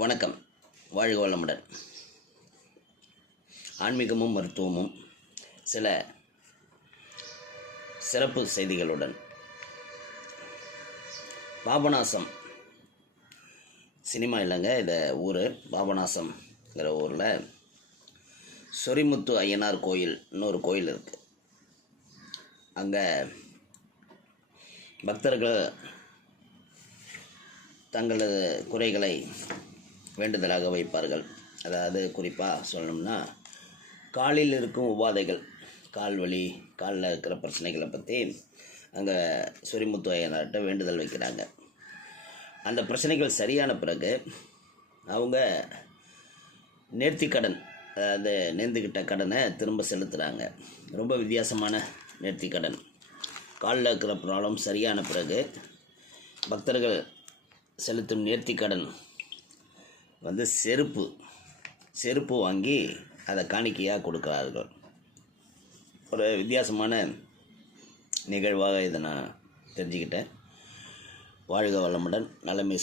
வணக்கம். வாழ்க வளமுடன். ஆன்மீகமும் மருத்துவமும் சில சிறப்பு செய்திகளுடன். பாபநாசம் சினிமா இல்லைங்க, இதை ஊர் பாபநாசம்ங்கிற ஊரில் சொரிமுத்து ஐயனார் கோயில், இன்னொரு கோயில் இருக்குது. அங்கே பக்தர்கள் தங்களது குறைகளை வேண்டுதலாக வைப்பார்கள். அதாவது குறிப்பாக சொல்லணும்னா, காலில் இருக்கும் உபாதைகள், கால் வலி, காலில் இருக்கிற பிரச்சனைகளை பற்றி அங்கே சொரிமுத்து ஐயனார்கிட்ட வேண்டுதல் வைக்கிறாங்க. அந்த பிரச்சனைகள் சரியான பிறகு அவங்க நேர்த்திக்கடன், அதாவது நேர்ந்துக்கிட்ட கடனை திரும்ப செலுத்துகிறாங்க. ரொம்ப வித்தியாசமான நேர்த்திக்கடன். காலில் இருக்கிற ப்ராப்ளம் சரியான பிறகு பக்தர்கள் செலுத்தும் நேர்த்திக்கடன் வந்து செருப்பு வாங்கி அதை காணிக்கையாக கொடுக்கிறார்கள். ஒரு வித்தியாசமான நிகழ்வாக இதை நான் தெரிஞ்சுக்கிட்டேன். வாழ்க வளமுடன். நலமே